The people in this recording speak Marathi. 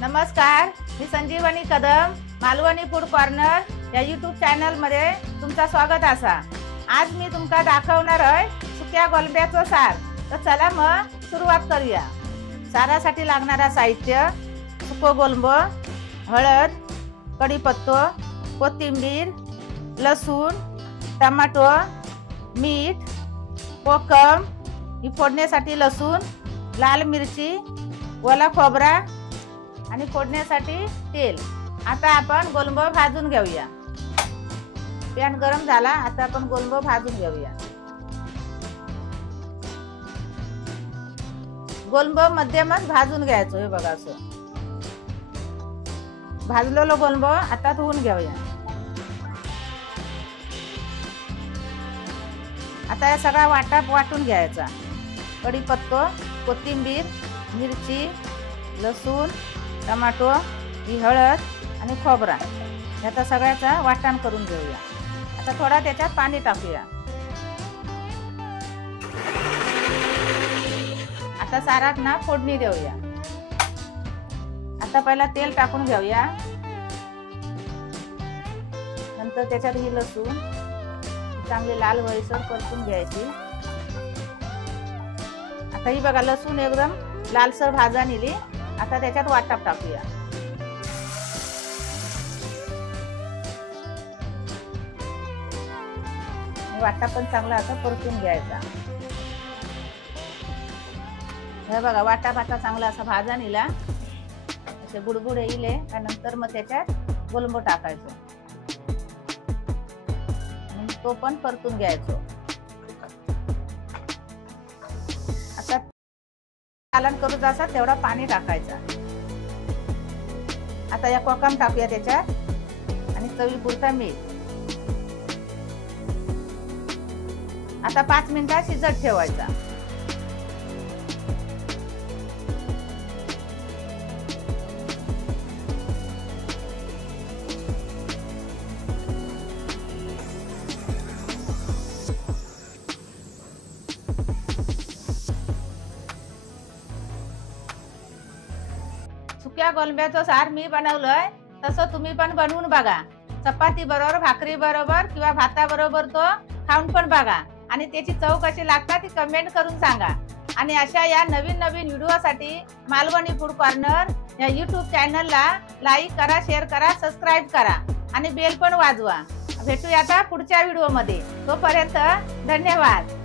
नमस्कार, मी संजीवनी कदम, मालवणी फूड कॉर्नर या यूट्यूब चॅनल मध्ये तुमचं स्वागत असा। आज मी तुमका दाखवणार आहे सुक्या गोलंब्याचं सार। तर चला मग सुरुवात करूया। सारासाठी लागणारा साहित्य: सुको गोलंब, हळद, कढीपत्ता, कोथिंबीर, लसूण, टमाटो, मीठ, कोकम, ही फोडण्यासाठी लसूण, लाल मिरची, ओला खोबरा आणि फोडण्यासाठी तेल। आता आपण गोलंब भाजून घेऊया। पॅन गरम झाला, आता आपण गोलंब भाजून घेऊया। गोलंब मध्यमच भाजून घ्यायचं। हे बघा, असं भाजलेलं गोलंब आता धुवून घेऊया। आता या सगळा वाटून घ्यायचा। कढीपत्ता, कोथिंबीर, मिरची, लसूण, टमाटो, ही हळद आणि खोबरा याचा सगळ्याचा वाटण करून घेऊया। आता थोडा त्याच्यात पाणी टाकूया। आता सारात ना फोडणी देऊया। आता पहिला तेल टाकून घेऊया, नंतर त्याच्यात ही लसूण चांगली लाल होईसर परतून घ्यायची। आता ही बघा, लसूण एकदम लालसर भाजा निली। आता त्याच्यात वाटप टाकूया। वाटप पण चांगला असं परतून घ्यायचा। हे बघा, वाटप आता चांगला असा भाजा निला, असे बुडबुड येईल। त्यानंतर मग त्याच्यात गोलंब टाकायचं, तो पण परतून घ्यायचो। आता कालन करू जसा तेवढा पाणी टाकायचा। आता या कोकम टाकूया त्याच्यात आणि चवीपुरता मीठ। आता 5 मिनिटं शिजत ठेवायचा। सुक्या गोलंब्याचं सार मी बनवलंय, तसं तुम्ही पण बनवून बघा। चपाती बरोबर, भाकरी बरोबर किंवा भाता बरोबर तो खाऊन पण बघा आणि त्याची चव कशी लागते ती कमेंट करून सांगा। आणि अशा या नवीन व्हिडिओसाठी मालवणी फूड कॉर्नर या यूट्यूब चॅनलला लाईक करा, शेअर करा, सबस्क्राईब करा आणि बेल पण वाजवा। भेटूया आता पुढच्या व्हिडिओमध्ये। तोपर्यंत धन्यवाद।